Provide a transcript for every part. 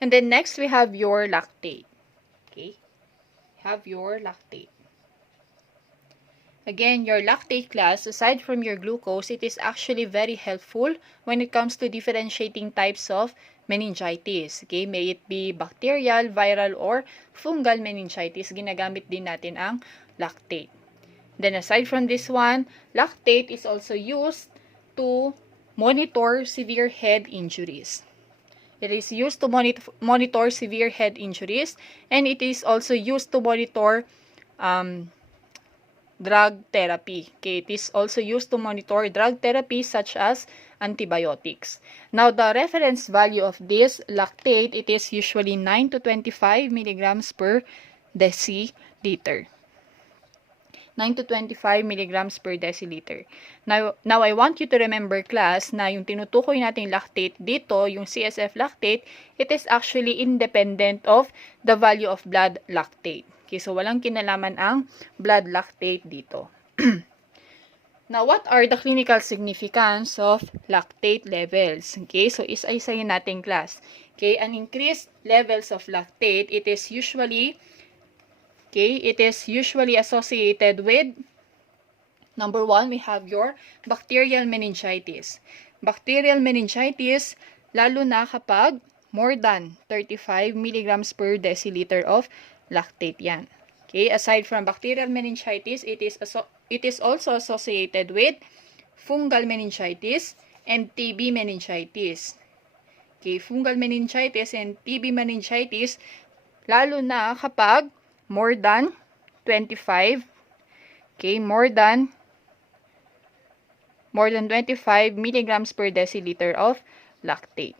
And then next, we have your lactate. Okay? Have your lactate. Again, your lactate class, aside from your glucose, it is actually very helpful when it comes to differentiating types of meningitis. Okay? May it be bacterial, viral, or fungal meningitis, ginagamit din natin ang lactate. Then aside from this one, lactate is also used to monitor severe head injuries. It is used to monitor severe head injuries, and it is also used to monitor drug therapy. Okay, it is also used to monitor drug therapy such as antibiotics. Now, the reference value of this lactate, it is usually 9 to 25 milligrams per deciliter. 9 to 25 milligrams per deciliter. Now, I want you to remember, class, na yung tinutukoy nating lactate dito, yung CSF lactate, it is actually independent of the value of blood lactate. Okay, so walang kinalaman ang blood lactate dito. Now, what are the clinical significance of lactate levels? Okay, so isa-isayin natin, class. Okay, an increased levels of lactate, it is usually associated with, number 1, we have your bacterial meningitis. Bacterial meningitis, lalo na kapag more than 35 milligrams per deciliter of lactate yan. Okay, aside from bacterial meningitis, it is also associated with fungal meningitis and TB meningitis. Okay, fungal meningitis and TB meningitis, lalo na kapag more than 25, okay, more than 25 milligrams per deciliter of lactate.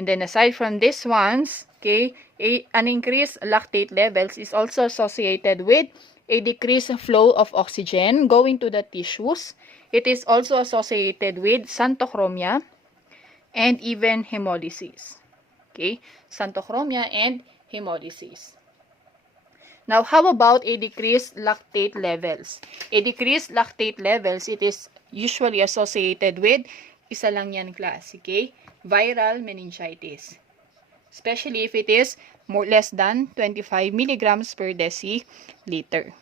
And then aside from these ones, okay, an increased lactate levels is also associated with a decreased flow of oxygen going to the tissues. It is also associated with xanthochromia and even hemolysis. Okay, xanthochromia and hemolysis. Now, how about a decreased lactate levels? A decreased lactate levels, it is usually associated with, isa lang yan, class, okay? Viral meningitis. Especially if it is less than 25 milligrams per deciliter.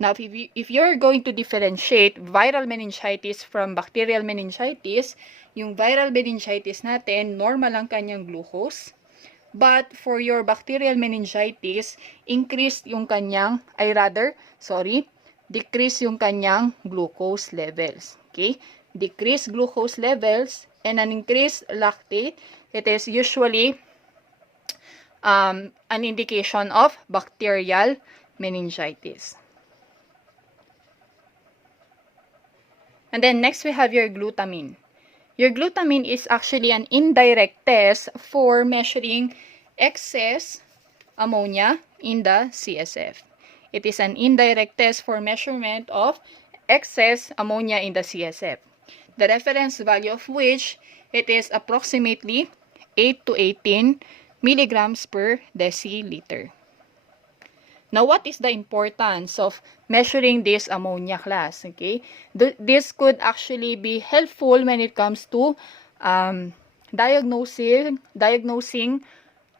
Now, if you're going to differentiate viral meningitis from bacterial meningitis, yung viral meningitis natin, normal ang kanyang glucose. But for your bacterial meningitis, decrease yung kanyang glucose levels. Okay? Decreased glucose levels and an increased lactate, it is usually an indication of bacterial meningitis. And then next we have your glutamine. Your glutamine is actually an indirect test for measuring excess ammonia in the CSF. It is an indirect test for measurement of excess ammonia in the CSF. The reference value of which, it is approximately 8 to 18 milligrams per deciliter. Now, what is the importance of measuring this ammonia, class? Okay, this could actually be helpful when it comes to diagnosing,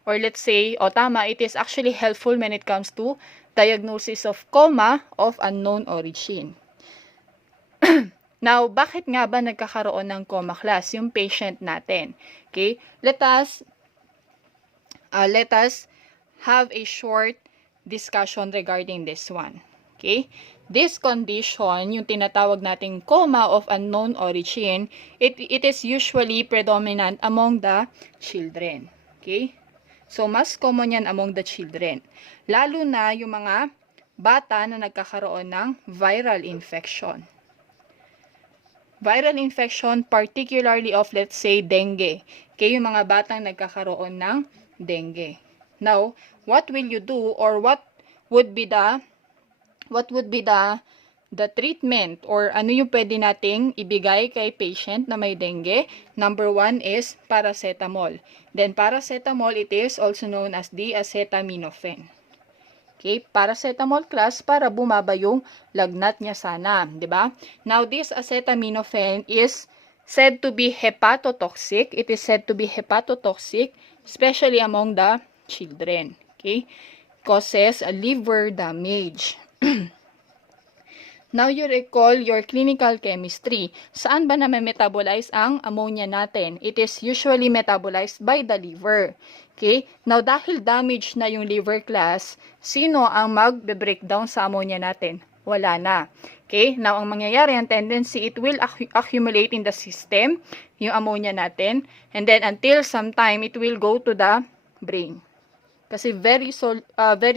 or let's say, it is actually helpful when it comes to diagnosis of coma of unknown origin. Now, bakit nga ba nagkakaroon ng coma, class, yung patient natin? Okay, let us have a short discussion regarding this one. Okay? This condition, yung tinatawag nating coma of unknown origin, it is usually predominant among the children. Okay? So, mas common yan among the children. Lalo na yung mga bata na nagkakaroon ng viral infection. Viral infection, particularly of, let's say, dengue. Okay? Yung mga batang nagkakaroon ng dengue. Now, what will you do, or what would be the treatment, or ano yung pwede nating ibigay kay patient na may dengue? Number 1 is paracetamol. Then paracetamol, it is also known as the acetaminophen. Okay, paracetamol, class, para bumaba yung lagnat niya sana, 'di ba? Now, this acetaminophen is said to be hepatotoxic. It is said to be hepatotoxic, especially among the children. Okay? Causes a liver damage. Now, you recall your clinical chemistry. Saan ba na metabolize ang ammonia natin? It is usually metabolized by the liver. Okay? Now, dahil damage na yung liver class, sino ang mag-breakdown sa ammonia natin? Wala na. Okay? Now, ang mangyayari, ang tendency, it will accumulate in the system, yung ammonia natin, and then until sometime, it will go to the brain. Kasi very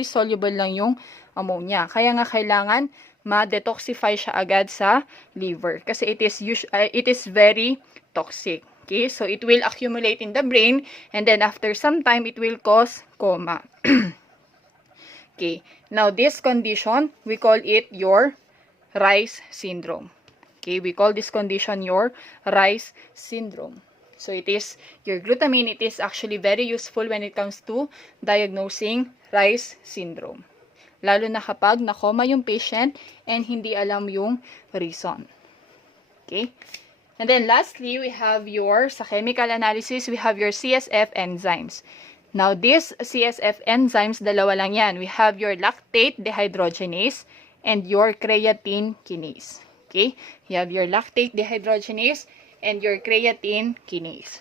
soluble lang yung ammonia. Kaya nga kailangan ma-detoxify siya agad sa liver kasi it is very toxic. Okay? So it will accumulate in the brain and then after some time it will cause coma. Okay. Now this condition, we call it your Reye's syndrome. Okay, we call this condition your Reye's syndrome. So it is your glutamine, it is actually very useful when it comes to diagnosing Reye's syndrome. Lalo na kapag nakoma yung patient and hindi alam yung reason. Okay? And then lastly, we have sa chemical analysis, we have your CSF enzymes. Now, these CSF enzymes, dalawa lang yan. We have your lactate dehydrogenase and your creatine kinase. Okay? You have your lactate dehydrogenase and your creatine kinase.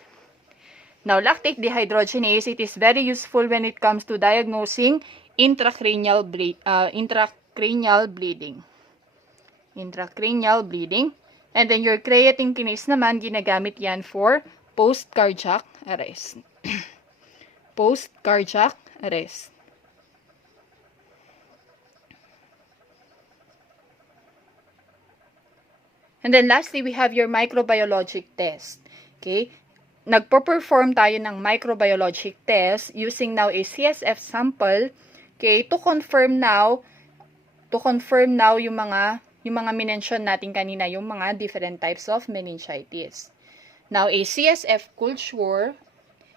Now, lactate dehydrogenase, it is very useful when it comes to diagnosing intracranial bleeding. Intracranial bleeding. And then your creatine kinase naman, ginagamit yan for post-cardiac arrest. Post-cardiac arrest. And then lastly, we have your microbiologic test. Okay? Nagpo-perform tayo ng microbiologic test using now a CSF sample, okay, to confirm now yung mga minention natin kanina, yung mga different types of meningitis. Now, a CSF culture,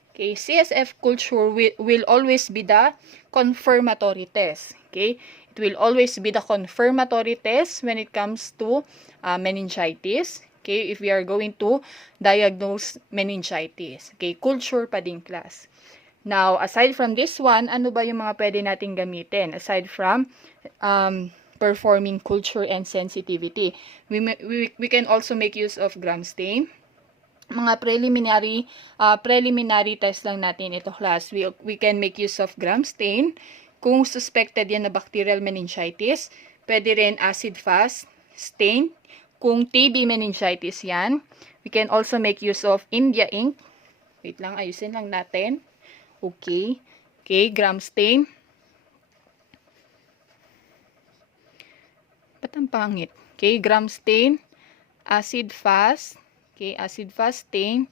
okay, CSF culture will always be the confirmatory test. Okay? It will always be the confirmatory test when it comes to meningitis. Okay? If we are going to diagnose meningitis. Okay? Culture pa din class. Now, aside from this one, ano ba yung mga pwede nating gamitin? Aside from performing culture and sensitivity, we can also make use of gram stain. Mga preliminary test lang natin ito class. We can make use of gram stain. Kung suspected yan na bacterial meningitis, pwede rin acid-fast stain. Kung TB meningitis yan, we can also make use of India ink. Wait lang, ayusin lang natin. Okay. Okay, gram stain. Ba't ang pangit? Okay, gram stain, acid-fast. Okay, acid-fast stain,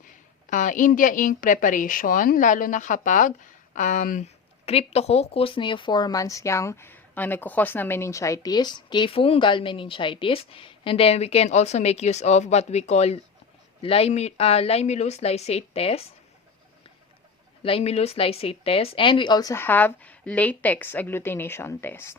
India ink preparation, lalo na kapag Cryptococcus neoformans yang nagkukos ng meningitis, okay, fungal meningitis, and then we can also make use of what we call limulus lysate test, and we also have latex agglutination test.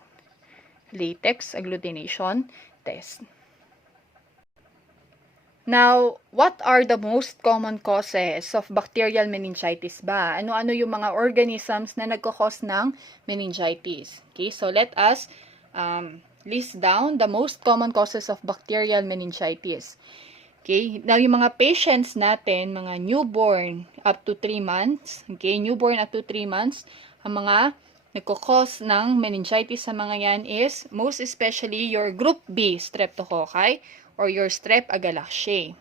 Now, what are the most common causes of bacterial meningitis ba? Ano-ano yung mga organisms na nagkakos ng meningitis? Okay, so let us list down the most common causes of bacterial meningitis. Okay, now yung mga patients natin, mga newborn up to 3 months, okay, newborn up to 3 months, ang mga nagkakos ng meningitis sa mga yan is most especially your group B streptococci or your strep agalactiae.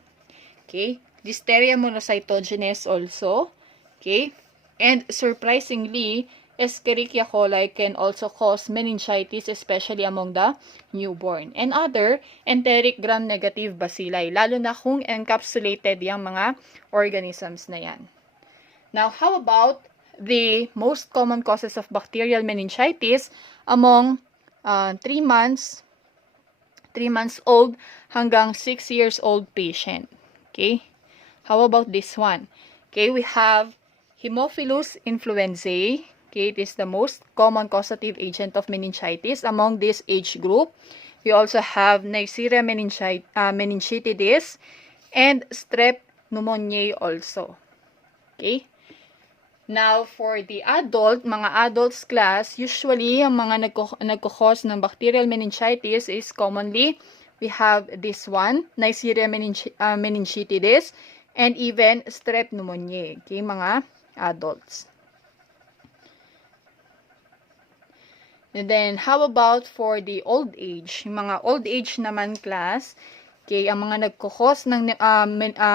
Okay? Listeria monocytogenes also. Okay? And surprisingly, Escherichia coli can also cause meningitis, especially among the newborn. And other enteric gram-negative bacilli, lalo na kung encapsulated yung mga organisms na yan. Now, how about the most common causes of bacterial meningitis among 3 months old hanggang 6 years old patient. Okay? How about this one? Okay, we have Haemophilus influenzae. Okay, it is the most common causative agent of meningitis among this age group. We also have Neisseria meningitidis and strep pneumoniae also. Okay? Now, for the mga adults class, usually, ang mga nagkukos ng bacterial meningitis is commonly, we have this one, Neisseria meningitidis, and even strep pneumoniae. Okay, mga adults. And then, how about for the old age? Yung mga old age naman class, okay, ang mga nagkukos ng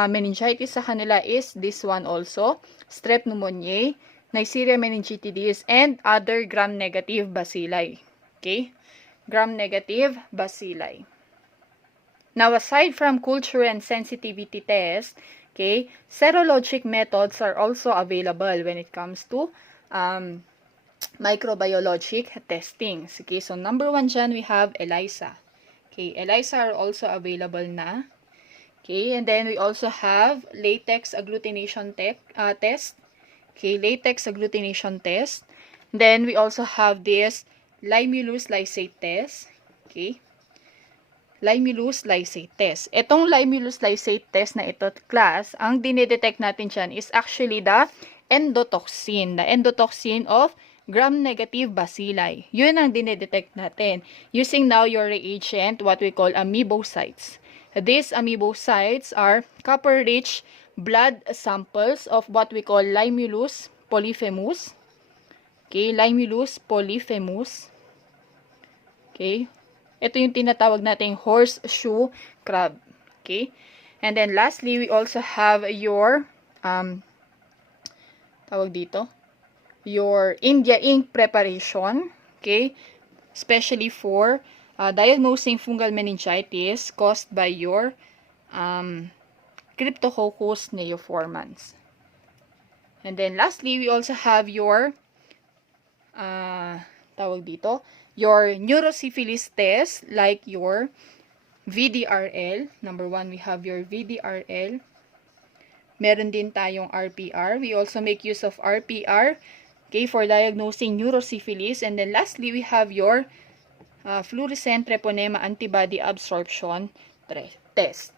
meningitis sa kanila is this one also, strep pneumoniae, Neisseria meningitidis, and other gram-negative bacilli. Okay? Gram-negative bacilli. Now, aside from culture and sensitivity test, okay, serologic methods are also available when it comes to microbiologic testing. Okay, so number 1 dyan, we have ELISA. Okay, ELISA are also available na. Okay, and then we also have latex agglutination test. Okay, latex agglutination test. Then we also have this limulus lysate test. Okay, limulus lysate test. Itong limulus lysate test na ito, class, ang dinidetect natin dyan is actually the endotoxin. The endotoxin of gram-negative bacilli. Yun ang dinidetect natin. Using now your reagent, what we call amoebocytes. These amoebocytes are copper-rich blood samples of what we call Limulus polyphemus. Okay, Limulus polyphemus. Okay, ito yung tinatawag nating horseshoe crab. Okay, and then lastly, we also have your tawag dito, your India ink preparation, okay, especially for diagnosing fungal meningitis caused by your Cryptococcus neoformans. And then lastly, we also have your tawag dito, your neurosyphilis test, like your VDRL. Number 1, we have your VDRL. Meron din tayong RPR. We also make use of RPR, okay, for diagnosing neurosyphilis. And then lastly, we have your fluorescent treponema antibody absorption test.